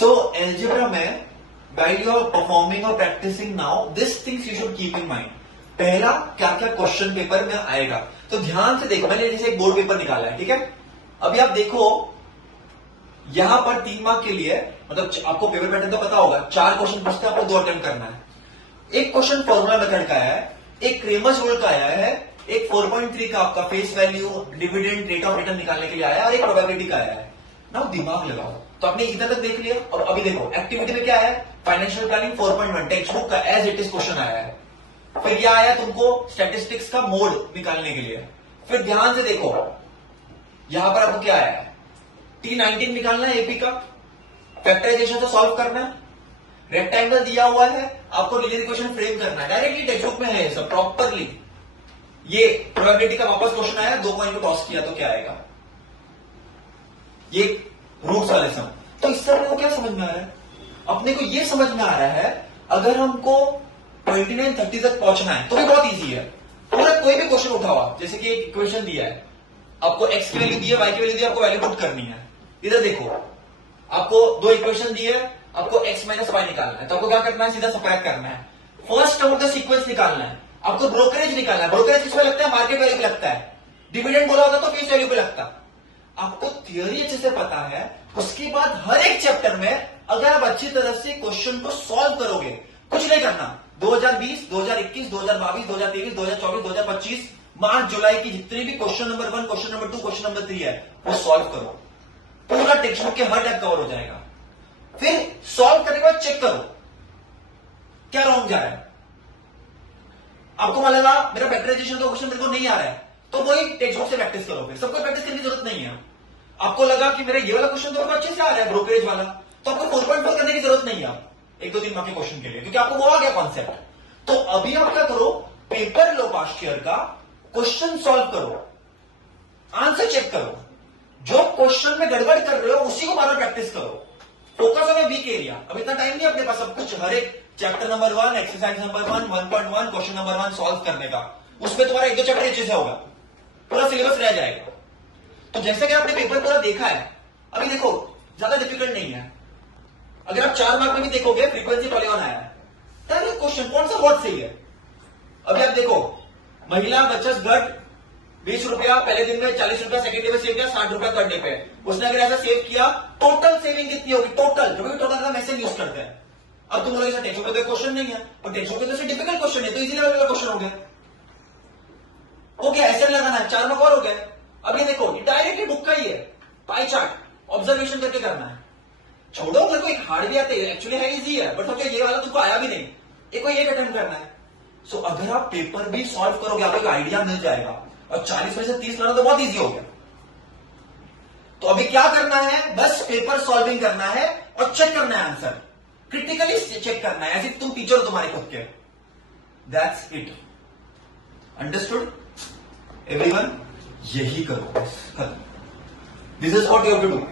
So algebra में while you are performing or practicing now, these things you should keep in mind. पहला क्या क्या question paper में आएगा, तो ध्यान से देखो। मैंने जैसे एक बोर्ड पेपर निकाला है, ठीक है। अभी आप देखो यहां पर 3 मार्क के लिए, मतलब आपको पेपर पैटर्न तो पता होगा, 4 क्वेश्चन पूछते हैं, आपको 2 अटेम्प्ट करना है। एक क्वेश्चन फॉर्मूला मेथड का आया है, एक क्रेमर्स रूल का आया है, एक 4.3 का आपका face value dividend rate of return निकालने के लिए आया है, और एक प्रोबेबिलिटी का आया है ना। दिमाग लगाओ। तो आपने इधर तक देख लिया, और अभी देखो एक्टिविटी में क्या है, फाइनेंशियल प्लानिंग 4.1 टेक्स्ट बुक का एज इट इज क्वेश्चन आया है। फिर यह आया तुमको स्टैटिस्टिक्स का मोड निकालने के लिए। फिर ध्यान से देखो यहां पर आपको क्या आया है, T19 निकालना है एपी का, फैक्टराइजेशन तो सॉल्व करना है, रेक्टेंगल दिया हुआ है, आपको लीनियर इक्वेशन फ्रेम करना है। डायरेक्टली टेक्स्ट बुक में है सब प्रॉपरली। ये प्रोबेबिलिटी का वापस क्वेश्चन आया, 2 पॉइंट को टॉस किया तो क्या आएगा, ये रूट्स वाले सम। तो इससे अपने को क्या समझ में आ रहा है, अपने को ये समझ में आ रहा है अगर हमको 29-30 तक पहुंचना है तो भी बहुत इजी है। पूरा कोई भी क्वेश्चन उठाओ आप, जैसे कि एक इक्वेशन दिया है, आपको एक्स की वैल्यू दी है, वाई की वैल्यू दी है, आपको वैल्यू पुट करनी है। इधर देखो आपको 2 इक्वेशन दी है, आपको x माइनस वाई निकालना है, तो आपको क्या करना है, सीधा सब्ट्रैक्ट करना है। First term of the sequence निकालना है, आपको ब्रोकरेज निकालना है। ब्रोकरेज किस पे लगता है, मार्केट वैल्यू पे लगता है। डिविडेंड बोला होता तो फेस वैल्यू पे लगता। आपको थियोरी अच्छे से पता है, उसके बाद हर एक चैप्टर में अगर आप अच्छी तरह से क्वेश्चन को सॉल्व करोगे, कुछ नहीं करना, 2020, 2021, 2022, 2023, 2024, 2025 मार्च जुलाई की जितनी भी question number 1, question number 2, question number 3 है, वो सॉल्व करो। पूरा टेक्स्ट बुक के हर टाइप कवर हो जाएगा। फिर सॉल्व करने के बाद चेक करो क्या रॉन्ग जा रहा है। आपको मान लगा मेरा फैक्टराइजेशन का क्वेश्चन मेरे को नहीं आ रहा है, तो वही टेक्स्ट बुक से प्रैक्टिस करो। फिर सबको प्रैक्टिस करने की जरूरत नहीं है। आपको लगा कि मेरा ये वाला क्वेश्चन तो अच्छे से आ रहा है, ब्रोकरेज वाला, तो आपको 4.4 करने की जरूरत नहीं है 1-2-3 मार्क के क्वेश्चन के लिए, क्योंकि आपको वो आ गया कॉन्सेप्ट। तो अभी आप क्या करो, पेपर लो पास्ट ईयर का, क्वेश्चन सॉल्व करो, आंसर चेक करो, जो क्वेश्चन में गड़बड़ कर रहे हो उसी को बार बार प्रैक्टिस करो। Focus on weak area. अब इतना टाइम नहीं अपने पास सब कुछ, हर एक chapter number 1, exercise number 1, 1.1, question number 1 solve करने का। उसमें तुम्हारा 1-2 चैप्टर अच्छे से होगा, पूरा सिलेबस रह जाएगा। तो जैसे कि आपने पेपर पूरा देखा है, अभी देखो ज्यादा डिफिकल्ट नहीं है। अगर आप 4 मार्क में भी देखोगे, फ्रीक्वेंसी पॉलीगॉन आया है, तब क्वेश्चन कौन सा वर्ड सही है। अभी आप देखो, महिला बचत गट 20 रुपया पहले दिन में, 40 रुपया सेकेंड डे में सेव किया, 60 रुपया थर्ड डे पे। उसने अगर ऐसा सेव किया, टोटल सेविंग कितनी होगी, टोटल, जो भी टोटल का मैसेज यूज करते हैं। अब तुम लोग टेक्स्ट बुक का क्वेश्चन नहीं है, और टेक्स्ट बुक तो डिफिकल्ट क्वेश्चन है, तो इजी लेवल का क्वेश्चन हो गया। ओके, ऐसे लगाना है, 4 मार्क और हो गए। अब ये देखो, डायरेक्टली बुक का ही है, पाई चार्ट ऑब्जर्वेशन करके करना है। छोड़ो अगर कोई हार्ड भी आते हैं, एक्चुअली है इजी है, बट सोचो ये वाला तुमको आया भी नहीं, एक कोई एक अटेम्प्ट करना है। सो अगर आप पेपर भी सॉल्व करोगे, आपको एक आइडिया मिल जाएगा, और 40 में से 30 लाना तो बहुत इजी हो गया। तो अभी क्या करना है, बस पेपर सॉल्विंग करना है और चेक करना है आंसर, क्रिटिकली चेक करना है, एज इफ तुम टीचर हो तुम्हारे खुद के। That's it. Understood everyone? यही करो, this is what you have to do.